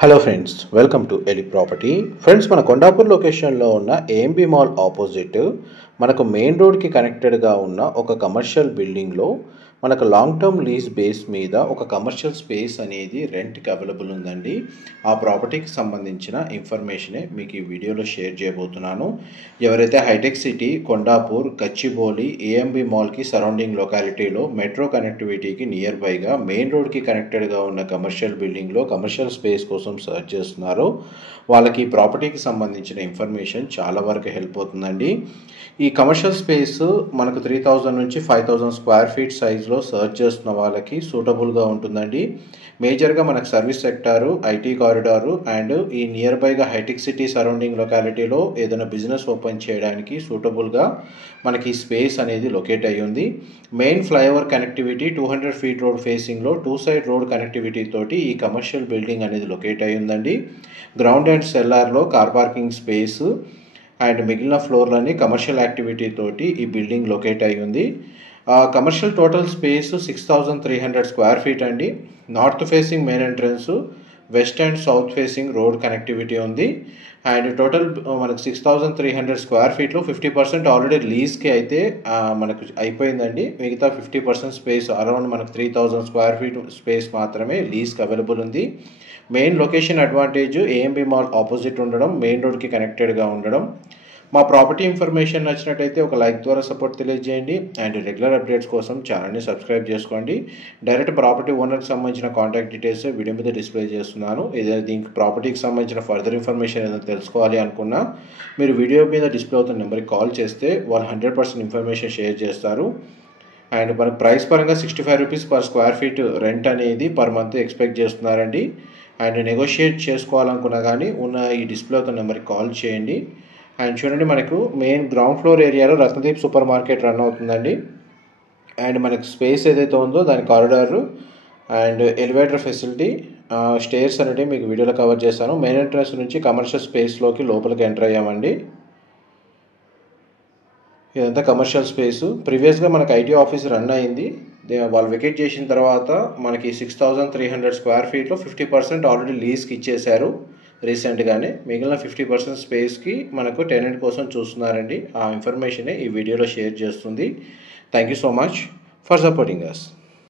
Hello friends, welcome to Eli property. Friends, మన కొండాపూర్ లొకేషన్లో ఉన్న ఏఎంబి మాల్ ఆపోజిట్ మనకు మెయిన్ రోడ్కి కనెక్టెడ్గా ఉన్న ఒక కమర్షియల్ బిల్డింగ్లో మనకు లాంగ్ టర్మ్ లీజ్ బేస్ మీద ఒక కమర్షియల్ స్పేస్ అనేది రెంట్కి అవైలబుల్ ఉందండి. ఆ ప్రాపర్టీకి సంబంధించిన ఇన్ఫర్మేషనే మీకు ఈ వీడియోలో షేర్ చేయబోతున్నాను. ఎవరైతే హైటెక్ సిటీ, కొండాపూర్, గచ్చిబౌలి, ఏఎంబి మాల్కి సరౌండింగ్ లొకాలిటీలో మెట్రో కనెక్టివిటీకి నియర్ బైగా మెయిన్ రోడ్కి కనెక్టెడ్గా ఉన్న కమర్షియల్ బిల్డింగ్లో కమర్షియల్ స్పేస్ కోసం సర్చ్ చేస్తున్నారో వాళ్ళకి ఈ ప్రాపర్టీకి సంబంధించిన ఇన్ఫర్మేషన్ చాలా వరకు హెల్ప్ అవుతుందండి. ఈ కమర్షియల్ స్పేస్ మనకు 3000 నుంచి 5000 స్క్వేర్ ఫీట్ సైజ్లో సర్చ్ చేస్తున్న వాళ్ళకి సూటబుల్గా ఉంటుందండి. మేజర్గా మనకు service sector, IT corridor and ఈ నియర్ బైగా హైటెక్ సిటీ సరౌండింగ్ లొకాలిటీలో ఏదైనా బిజినెస్ ఓపెన్ చేయడానికి సూటబుల్గా మనకి ఈ స్పేస్ అనేది లొకేట్ అయ్యి ఉంది. Main flyover connectivity 200 feet road ఫేసింగ్లో 2 సైడ్ రోడ్ కనెక్టివిటీ తోటి ఈ కమర్షియల్ బిల్డింగ్ అనేది లొకేట్ అయ్యి ఉందండి. గ్రౌండ్ అండ్ సెల్లార్లో కార్ పార్కింగ్ స్పేస్ అండ్ మిగిలిన ఫ్లోర్లని కమర్షియల్ యాక్టివిటీ తోటి ఈ బిల్డింగ్ లొకేట్ అయ్యి ఉంది. Commercial total space 6300 square feet అండి. North facing main entrance, west and south facing road connectivity ఉంది. అండ్ టోటల్ మనకు 6300 స్క్వేర్ ఫీట్లో 50% ఆల్రెడీ లీజ్కి అయితే మనకు అయిపోయిందండి. మిగతా 50% స్పేస్ అరౌండ్ మనకు 3000 స్క్వేర్ ఫీట్ స్పేస్ మాత్రమే లీజ్కి అవైలబుల్ ఉంది. Main location advantage AMB mall opposite ఉండడం, మెయిన్ రోడ్కి కనెక్టెడ్గా ఉండడం. మా ప్రాపర్టీ ఇన్ఫర్మేషన్ నచ్చినట్టయితే ఒక లైక్ ద్వారా సపోర్ట్ తెలియజేయండి అండ్ రెగ్యులర్ అప్డేట్స్ కోసం ఛానల్ని సబ్స్క్రైబ్ చేసుకోండి. డైరెక్ట్ ప్రాపర్టీ ఓనర్కి సంబంధించిన కాంటాక్ట్ డీటెయిల్స్ వీడియో మీద డిస్ప్లే చేస్తున్నాను. ఏదైనా దీనికి ప్రాపర్టీకి సంబంధించిన ఫర్దర్ ఇన్ఫర్మేషన్ ఏదైనా తెలుసుకోవాలి అనుకున్నా మీరు వీడియో మీద డిస్ప్లే అవుతున్న నెంబర్కి కాల్ చేస్తే వాళ్ళు 100% ఇన్ఫర్మేషన్ షేర్ చేస్తారు. అండ్ మనకు ప్రైస్ పరంగా 65 rupees per square feet rent అనేది పర్ మంత్ ఎక్స్పెక్ట్ చేస్తున్నారండి. అండ్ నెగోషియేట్ చేసుకోవాలనుకున్నా కానీ ఉన్న ఈ డిస్ప్లే అవుతున్న నెంబర్కి కాల్ చేయండి. అండ్ చూడండి, మనకు మెయిన్ గ్రౌండ్ ఫ్లోర్ ఏరియాలో రత్నదీప్ సూపర్ మార్కెట్ రన్ అవుతుందండి. అండ్ మనకు స్పేస్ ఏదైతే ఉందో దాని corridor and elevator facility, stairs అనేవి మీకు వీడియోలో కవర్ చేశాను. మెయిన్ ఎంట్రన్స్ నుంచి కమర్షియల్ స్పేస్లోకి లోపలికి ఎంటర్ అయ్యామండి. ఇదంతా కమర్షియల్ స్పేసు. ప్రీవియస్గా మనకు ఐటీ ఆఫీస్ రన్ అయింది. వాళ్ళు వెకేట్ చేసిన తర్వాత మనకి 6300 స్క్వేర్ ఫీట్లో 50% ఆల్రెడీ లీజ్కి ఇచ్చేశారు రీసెంట్గానే. మిగిలిన 50% స్పేస్కి మనకు టెనెంట్ కోసం చూస్తున్నారండి. ఆ ఇన్ఫర్మేషనే ఈ వీడియోలో షేర్ చేస్తుంది. Thank you so much for supporting us.